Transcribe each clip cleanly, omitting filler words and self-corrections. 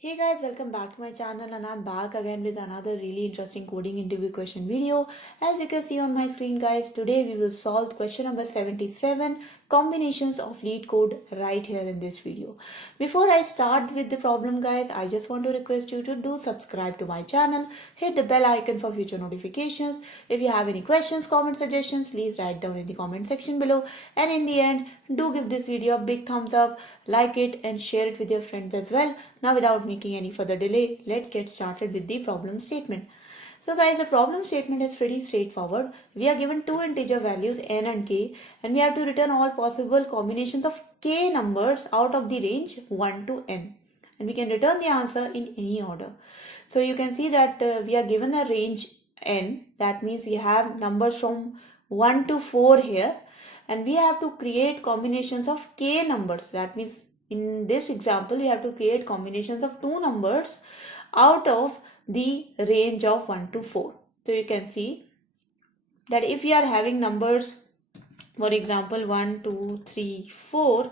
Hey guys, welcome back to my channel and I'm back again with another really interesting coding interview question video. As you can see on my screen guys, today we will solve question number 77, combinations of Leetcode right here in this video. Before I start with the problem guys, I just want to request you to do subscribe to my channel, hit the bell icon for future notifications. If you have any questions, comments, suggestions, please write down in the comment section below. And in the end, do give this video a big thumbs up, like it and share it with your friends as well. Now without making any further delay, let's get started with the problem statement. So guys, the problem statement is pretty straightforward. We are given two integer values n and k and we have to return all possible combinations of k numbers out of the range 1 to n. And we can return the answer in any order. So you can see that we are given a range n. That means we have numbers from 1 to 4 here. And we have to create combinations of k numbers. That means in this example, we have to create combinations of two numbers out of the range of 1 to 4. So you can see that if we are having numbers, for example, 1, 2, 3, 4,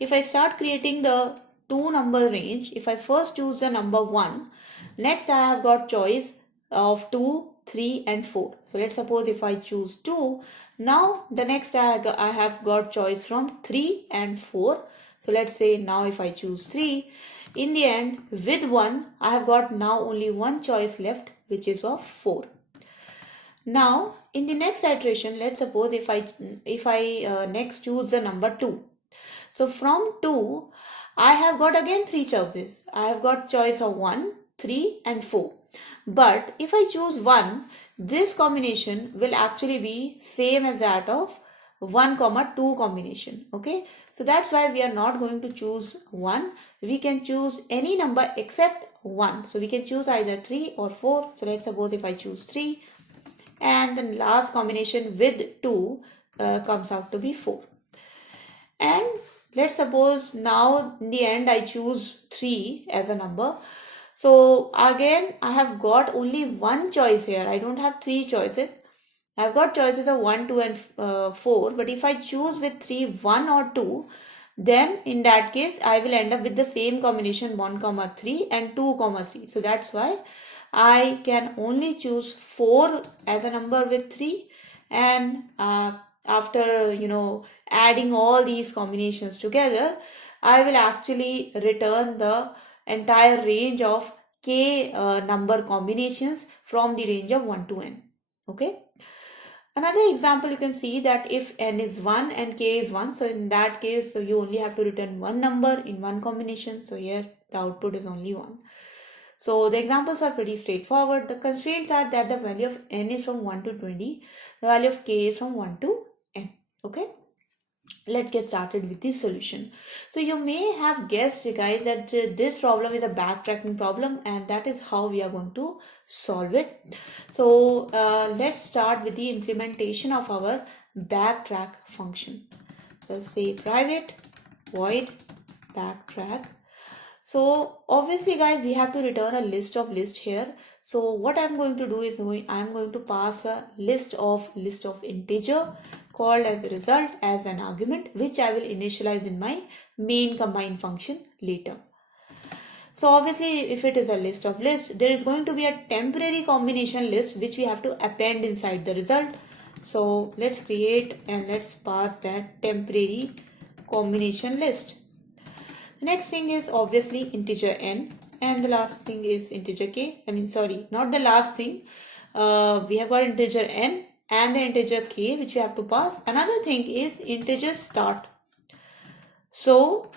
if I start creating the two number range, if I first choose the number 1, next I have got choice of 2, 3 and 4. So let's suppose if I choose 2, now the next I have got choice from 3 and 4. So let's say now if I choose 3, in the end with 1, I have got now only one choice left, which is of 4. Now in the next iteration, let's suppose if I next choose the number 2. So from 2, I have got again 3 choices. I have got choice of 1, 3 and 4. But if I choose 1, this combination will actually be same as that of 1, 2 combination. Okay. So that's why we are not going to choose 1. We can choose any number except 1. So we can choose either 3 or 4. So let's suppose if I choose 3 and the last combination with 2 comes out to be 4. And let's suppose now in the end I choose 3 as a number. So again, I have got only one choice here. I don't have 3 choices. I've got choices of 1, 2 and 4. But if I choose with 3, 1 or 2, then in that case, I will end up with the same combination 1, 3 and 2, 3. So that's why I can only choose 4 as a number with 3. And after, adding all these combinations together, I will actually return the entire range of k number combinations from the range of 1 to n. Okay. Another example, you can see that if n is 1 and k is 1, so in that case, so you only have to return one number in one combination. So here the output is only 1. So the examples are pretty straightforward. The constraints are that the value of n is from 1 to 20, the value of k is from 1 to n. Okay. Let's get started with the solution. So you may have guessed guys that this problem is a backtracking problem and that is how we are going to solve it. So let's start with the implementation of our backtrack function. Let's say private void backtrack. So obviously guys, we have to return a list of list here. So what I'm going to do is I'm going to pass a list of integer called as a result as an argument, which I will initialize in my main combine function later. So obviously if it is a list of lists, there is going to be a temporary combination list which we have to append inside the result. So let's create and let's pass that temporary combination list. The next thing is obviously integer n and the last thing is integer k. Not the last thing. We have got integer n and the integer k which we have to pass. Another thing is integer start. So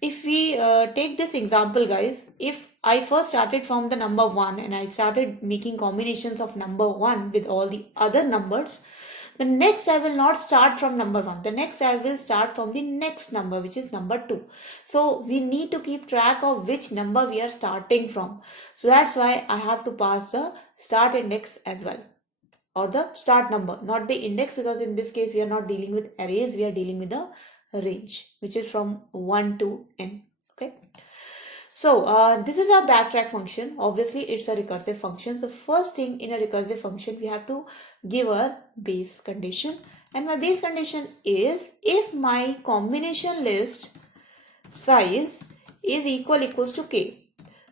if we take this example guys, if I first started from the number 1 and I started making combinations of number 1 with all the other numbers, the next I will not start from number 1. The next I will start from the next number, which is number 2. So we need to keep track of which number we are starting from. So that's why I have to pass the start index as well, or the start number, not the index, because in this case we are not dealing with arrays, we are dealing with the range, which is from 1 to n. Okay. So this is our backtrack function. Obviously it's a recursive function. So first thing in a recursive function, we have to give a base condition, and my base condition is if my combination list size is equals to k.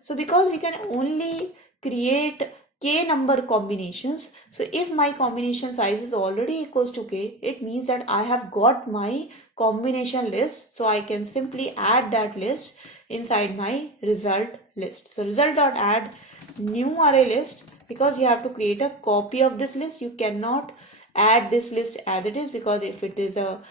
So because we can only create k number combinations, so if my combination size is already equals to k, it means that I have got my combination list. So I can simply add that list inside my result list. So result.add new array list, because you have to create a copy of this list. You cannot add this list as it is, because if it is a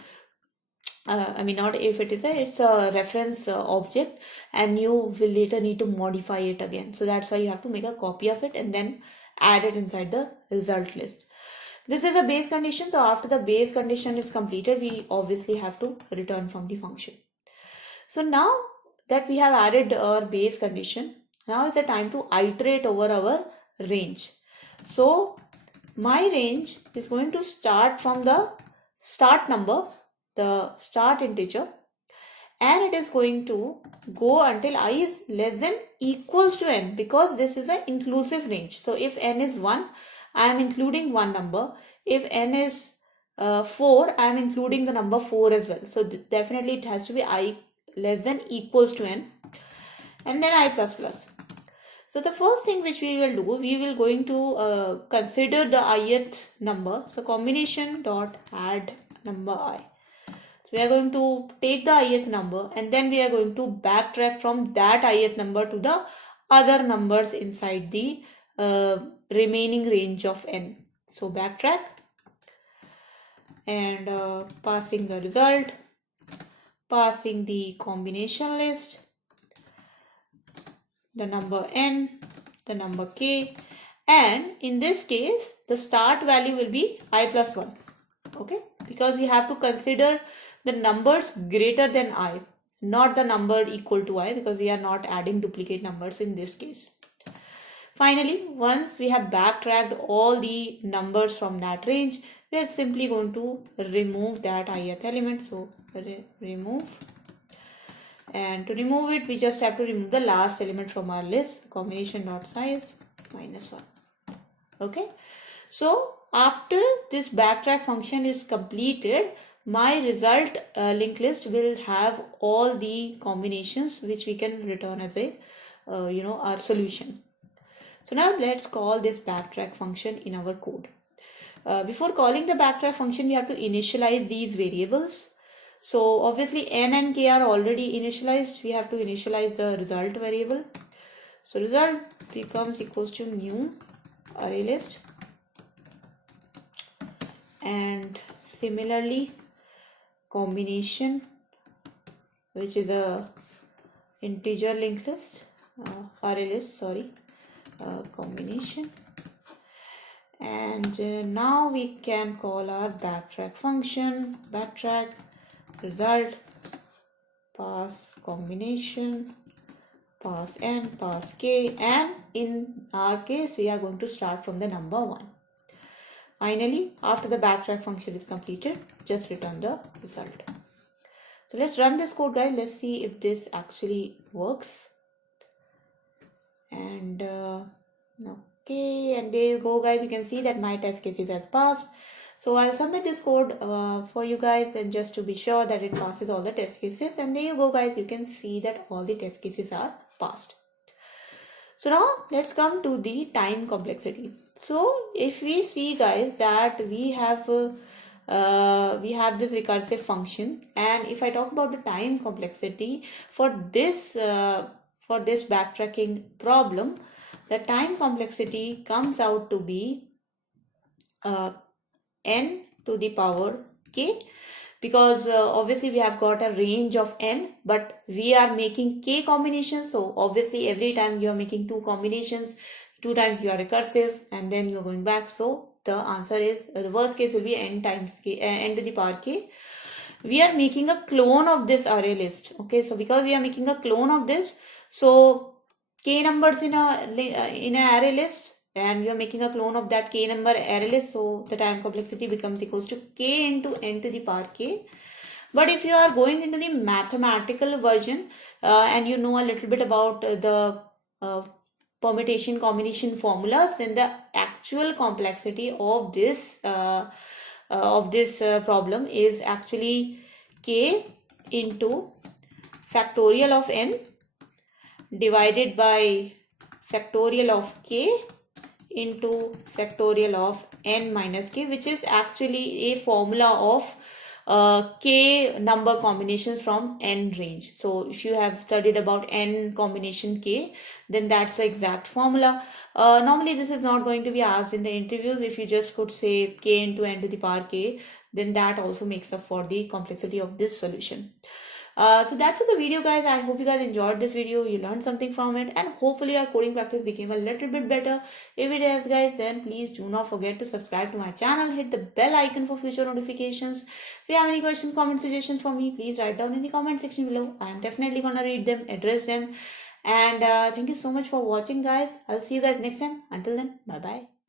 not if it is it's a reference object, and you will later need to modify it again. So that's why you have to make a copy of it and then add it inside the result list. This is a base condition. So after the base condition is completed, we obviously have to return from the function. So now that we have added our base condition, now is the time to iterate over our range. So my range is going to start from the start number, the start integer, and it is going to go until I is less than equals to n, because this is an inclusive range. So if n is 1, I am including one number. If n is 4, I am including the number 4 as well. So definitely it has to be I less than equals to n, and then I plus plus. So the first thing which we will do, we will going to consider the ith number. So combination dot add number I. So we are going to take the ith number, and then we are going to backtrack from that ith number to the other numbers inside the remaining range of n. So backtrack and passing the result, passing the combination list, the number n, the number k, and in this case the start value will be I plus 1. Okay, because we have to consider the numbers greater than I, not the number equal to I, because we are not adding duplicate numbers in this case. Finally, once we have backtracked all the numbers from that range, we are simply going to remove that ith element. So remove, and to remove it, we just have to remove the last element from our list, combination dot size minus 1. Okay, so after this backtrack function is completed, my result linked list will have all the combinations which we can return as a our solution. So now let's call this backtrack function in our code. Before calling the backtrack function, we have to initialize these variables. So obviously n and k are already initialized. We have to initialize the result variable. So result becomes equals to new array list, and similarly combination, which is a integer linked list, array list, sorry, combination. And now we can call our backtrack function, backtrack result, pass combination, pass n, pass k, and in our case we are going to start from the number 1. Finally, after the backtrack function is completed, just return the result. So let's run this code, guys. Let's see if this actually works. And okay, and there you go, guys. You can see that my test cases has passed. So I'll submit this code for you guys, and just to be sure that it passes all the test cases. And there you go, guys. You can see that all the test cases are passed. So now let's come to the time complexity. So if we see, guys, that we have this recursive function, and if I talk about the time complexity for this backtracking problem, the time complexity comes out to be n to the power k, because obviously we have got a range of n, but we are making k combinations. So obviously every time you are making 2 combinations, 2 times you are recursive, and then you are going back. So the answer is, the worst case will be n times k, n to the power k. We are making a clone of this array list. Okay, so because we are making a clone of this, so k numbers in an array list, and you are making a clone of that k number array list, so the time complexity becomes equals to k into n to the power k. But if you are going into the mathematical version and you know a little bit about the permutation combination formulas, then the actual complexity of this problem is actually k into factorial of n divided by factorial of k into factorial of n minus k, which is actually a formula of k number combinations from n range. So if you have studied about n combination k, then that's the exact formula. Normally this is not going to be asked in the interviews. If you just could say k into n to the power k, then that also makes up for the complexity of this solution. So that was the video, guys. I hope you guys enjoyed this video. You learned something from it, and hopefully our coding practice became a little bit better. If it has, guys, then please do not forget to subscribe to my channel. Hit the bell icon for future notifications. If you have any questions, comments, suggestions for me, please write down in the comment section below. I am definitely gonna read them, address them. And thank you so much for watching, guys. I'll see you guys next time. Until then, bye bye.